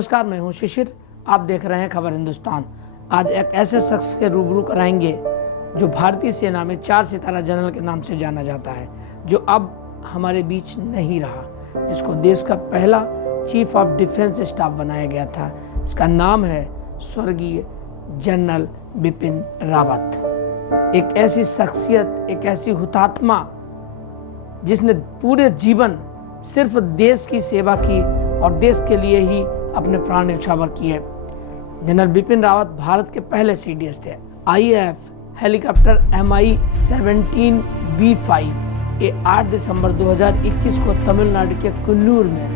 नमस्कार, मैं हूं शिशिर। आप देख रहे हैं खबर हिंदुस्तान। आज एक ऐसे शख्स के रूबरू कराएंगे जो भारतीय सेना में 4 सितारा जनरल के नाम से जाना जाता है, जो अब हमारे बीच नहीं रहा, जिसको देश का पहला चीफ ऑफ डिफेंस स्टाफ बनाया गया था। इसका नाम है स्वर्गीय जनरल बिपिन रावत। एक ऐसी शख्सियत, एक ऐसी हुतात्मा जिसने पूरे जीवन सिर्फ देश की सेवा की और देश के लिए ही अपने प्राण न्यौछावर किए। जनरल बिपिन रावत भारत के पहले सीडीएस थे। आईएएफ हेलीकॉप्टर MI-17B5 ये 8 दिसंबर 2021 को तमिलनाडु के कुल्लूर में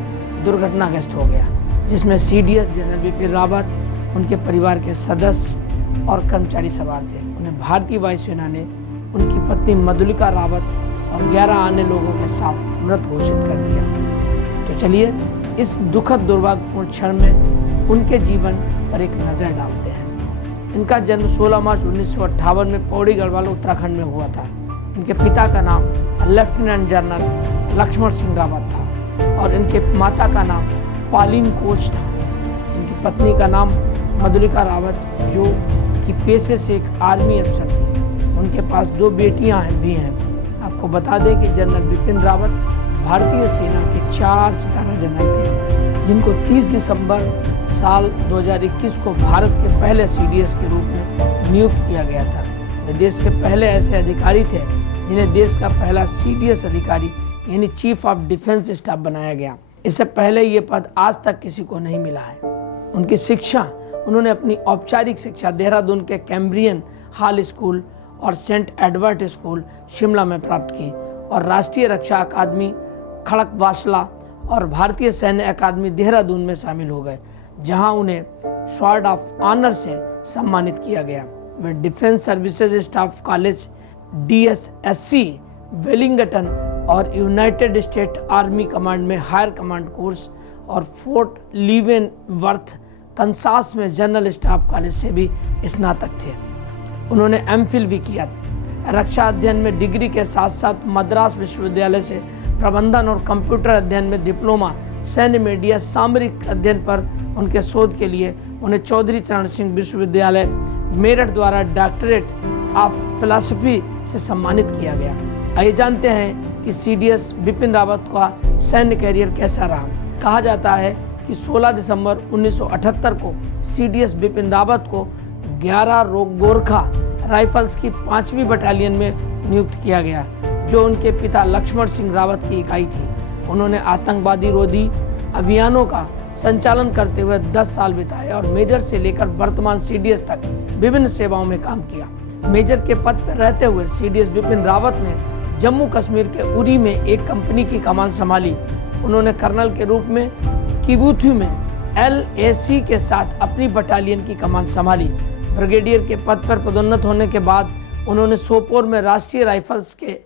दुर्घटनाग्रस्त हो गया, जिसमें सीडीएस जनरल बिपिन रावत, उनके परिवार के सदस्य और कर्मचारी सवार थे। उन्हें भारतीय वायुसेना ने उनकी पत्नी मधुलिका रावत और 11 अन्य लोगों के साथ मृत घोषित कर दिया। तो चलिए इस दुखद दुर्भाग्यपूर्ण क्षण में उनके जीवन पर एक नज़र डालते हैं। इनका जन्म 16 मार्च 1958 में पौड़ी गढ़वाल उत्तराखंड में हुआ था। इनके पिता का नाम लेफ्टिनेंट जनरल लक्ष्मण सिंह रावत था और इनके माता का नाम पालिन कोच था। इनकी पत्नी का नाम मधुलिका रावत, जो कि पेशे से एक आर्मी अफसर थी। उनके पास 2 बेटियां भी हैं। आपको बता दें कि जनरल बिपिन रावत भारतीय सेना के 4 सितारा जनरल थे, जिनको 30 दिसंबर साल 2021 को भारत के पहले सीडीएस के रूप में नियुक्त किया गया था। वे देश के पहले ऐसे अधिकारी थे जिन्हें देश का पहला सीडीएस अधिकारी यानी चीफ ऑफ डिफेंस स्टाफ बनाया गया। इससे पहले ये पद आज तक किसी को नहीं मिला है। उनकी शिक्षा, उन्होंने अपनी औपचारिक शिक्षा देहरादून के कैम्ब्रियन हॉल स्कूल और सेंट एडवर्ड स्कूल शिमला में प्राप्त की और राष्ट्रीय रक्षा अकादमी खड़कवासला और भारतीय सैन्य अकादमी देहरादून में शामिल हो गए, जहां उन्हें स्वॉर्ड ऑफ ऑनर से सम्मानित किया गया। वे Defence Services Staff College DSSC Wellington और यूनाइटेड स्टेट आर्मी कमांड में हायर कमांड कोर्स और फोर्ट लीवेनवर्थ कंसास में जनरल स्टाफ कॉलेज से भी स्नातक थे। उन्होंने MPhil भी किया। रक्षा अध्ययन में डिग्री के साथ साथ मद्रास विश्वविद्यालय से प्रबंधन और कंप्यूटर अध्ययन में डिप्लोमा, सैन्य मीडिया सामरिक अध्ययन पर उनके शोध के लिए उन्हें चौधरी चरण सिंह विश्वविद्यालय मेरठ द्वारा डॉक्टरेट ऑफ फिलॉसफी से सम्मानित किया गया। आइए जानते हैं कि सीडीएस बिपिन रावत का सैन्य कैरियर कैसा रहा। कहा जाता है कि 16 दिसंबर 1978 को सीडीएस बिपिन रावत को 11 गोरखा राइफल्स की 5वीं बटालियन में नियुक्त किया गया, जो उनके पिता लक्ष्मण सिंह रावत की इकाई थी। उन्होंने आतंकवादी रोधी अभियानों का संचालन करते हुए 10 साल बिताए और मेजर से लेकर वर्तमान सीडीएस तक विभिन्न सेवाओं में काम किया। मेजर के पद पर रहते हुए सीडीएस बिपिन रावत ने जम्मू कश्मीर के उरी में एक कंपनी की कमान संभाली। उन्होंने कर्नल के रूप में किबुथु में LAC के साथ अपनी बटालियन की कमान संभाली। ब्रिगेडियर के पद पर पदोन्नत होने के बाद उन्होंने सोपोर में राष्ट्रीय राइफल्स के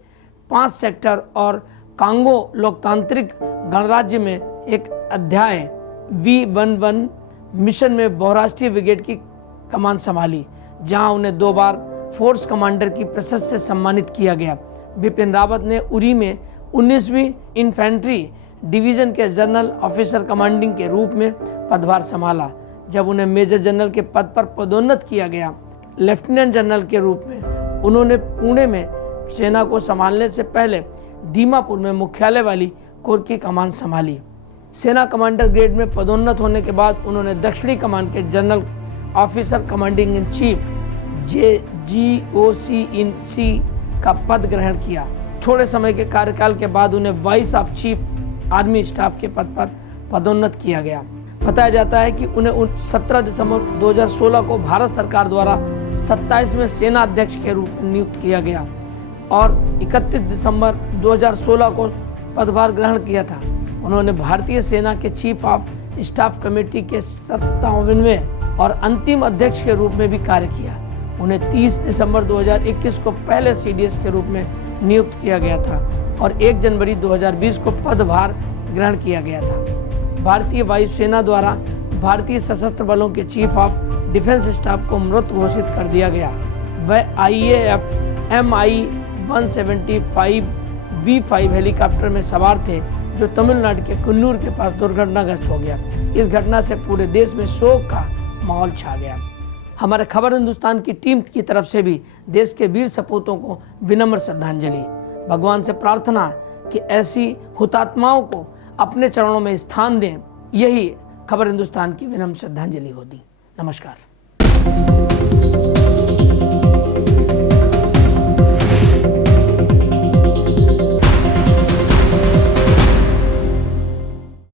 5 सेक्टर और कांगो लोकतांत्रिक गणराज्य में एक अध्याय V11 मिशन में बहुराष्ट्रीय ब्रिगेड की कमान संभाली, जहां उन्हें 2 बार फोर्स कमांडर की प्रशस्ति से सम्मानित किया गया। बिपिन रावत ने उरी में 19वीं इन्फेंट्री डिवीजन के जनरल ऑफिसर कमांडिंग के रूप में पदभार संभाला। जब उन्हें मेजर जनरल के पद पर पदोन्नत किया गया, लेफ्टिनेंट जनरल के रूप में उन्होंने पुणे में सेना को संभालने से पहले दीमापुर में मुख्यालय वाली कोर की कमान संभाली। सेना कमांडर ग्रेड में पदोन्नत होने के बाद उन्होंने दक्षिणी कमान के general officer commanding in chief GOC का पद ग्रहण किया। थोड़े समय के कार्यकाल के बाद उन्हें vice of chief army staff के पद पर पदोन्नत किया गया। बताया जाता है कि उन्हें 17 दिसंबर 2016 को भारत सरकार द्वारा 27वें सेना अध्यक्ष के रूप में नियुक्त किया गया और 31 दिसंबर 2016 को पदभार ग्रहण किया था। उन्होंने भारतीय सेना के चीफ ऑफ स्टाफ कमेटी के 57वें और अंतिम अध्यक्ष के रूप में भी कार्य किया। उन्हें 30 दिसंबर 2021 को पहले सीडीएस के रूप में नियुक्त किया गया था और 1 जनवरी 2020 को पदभार ग्रहण किया गया था। भारतीय वायुसेना द्वारा भारतीय सशस्त्र बलों के चीफ ऑफ डिफेंस स्टाफ को मृत घोषित कर दिया गया। वह IAF MI-175B5 हेलीकॉप्टर में सवार थे, जो तमिलनाडु के कुन्नूर के पास दुर्घटनाग्रस्त हो गया। इस घटना से पूरे देश में शोक का माहौल छा गया। हमारे खबर हिंदुस्तान की टीम की तरफ से भी देश के वीर सपूतों को विनम्र श्रद्धांजलि। भगवान से प्रार्थना कि ऐसी हुतात्माओं को अपने चरणों में स्थान दें। यही खबर हिंदुस्तान की विनम्र श्रद्धांजलि होती। नमस्कार।